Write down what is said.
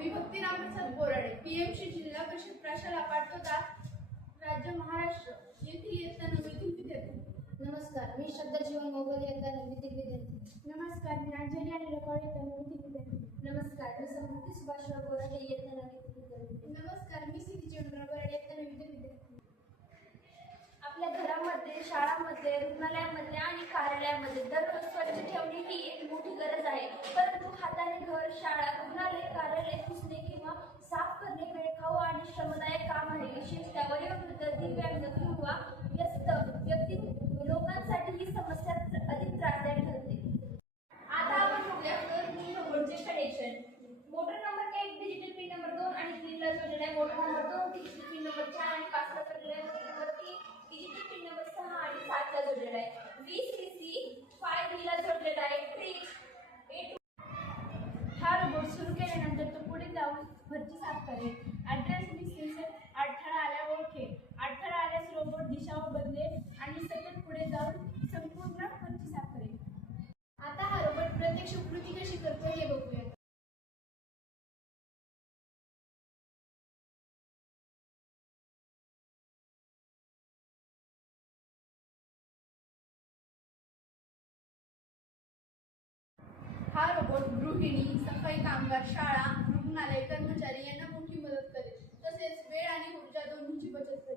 मी भक्ती Ramprasad Borade, PMC जिल्हा परिषद प्रशाला पाटोदा, राज्य महाराष्ट्र येथील इयत्ता 9वीतील विद्यार्थी। नमस्कार, मी श्रद्धा जीवन मोबाईल इयत्ता 9वीतील विद्यार्थी। नमस्कार, मी अंजली आणि रकॉर्ड इयत्ता 9वीतील विद्यार्थी। नमस्कार, मी समृद्धी सुभाषराव बोराडे इयत्ता 9वीतील विद्यार्थी। नमस्कार, मी सिद्धी जीवनराव बोराडे इयत्ता 9वीतील विद्यार्थी। आपल्या घरामध्ये, शाळांमध्ये, रुग्णालयांमध्ये आणि कार्यालयामध्ये दररोज स्वच्छ ठेवणे ही एक मोठी गरज आहे। परंतु हाताने घर, शाळा, रुग्णालय, कार्यालय पुसणे किंवा साफ करणे वेळखाऊ आणि श्रमदायक काम आहे। विशेषतः वयोवृद्ध, दिव्यांग किंवा व्यस्त व्यक्ती लोकांसाठी ही समस्या अधिक त्रासदायक ठरते। आता आपण बघूया रोबोटचे connection. Motor number 1 digital pin number 2 आणि 3 ला जोडलेला आहे। Motor number 2 digital pin number 4 आणि 5 ला जोडलेला आहे। Motor number 3 digital pin number 6 आणि 7 ला जोडलेला आहे। VCC 5 ला जोडलेला आहे। ट्रिक 8 हा रोबोट सुरू केल्यानंतर तो पुढे जाऊन फरची साफ करेल। ॲड्रेस सेन्सर अडथळा आल्यावर ओळखेल। अडथळा आल्यास रोबोट दिशा बदलेल आणि सतत पुढे जाऊन संपूर्ण फरची साफ करेल। आता हा रोबोट प्रत्यक्ष कृती कशी करतो हे बघूया। हा रोबोट गृहिणी, सफाई कामगार, शाळा, रुग्णालय कर्मचारी यांना मोठी मदत करेल। तसेच वेळ आणि ऊर्जा दोन्हीची बचत करेल।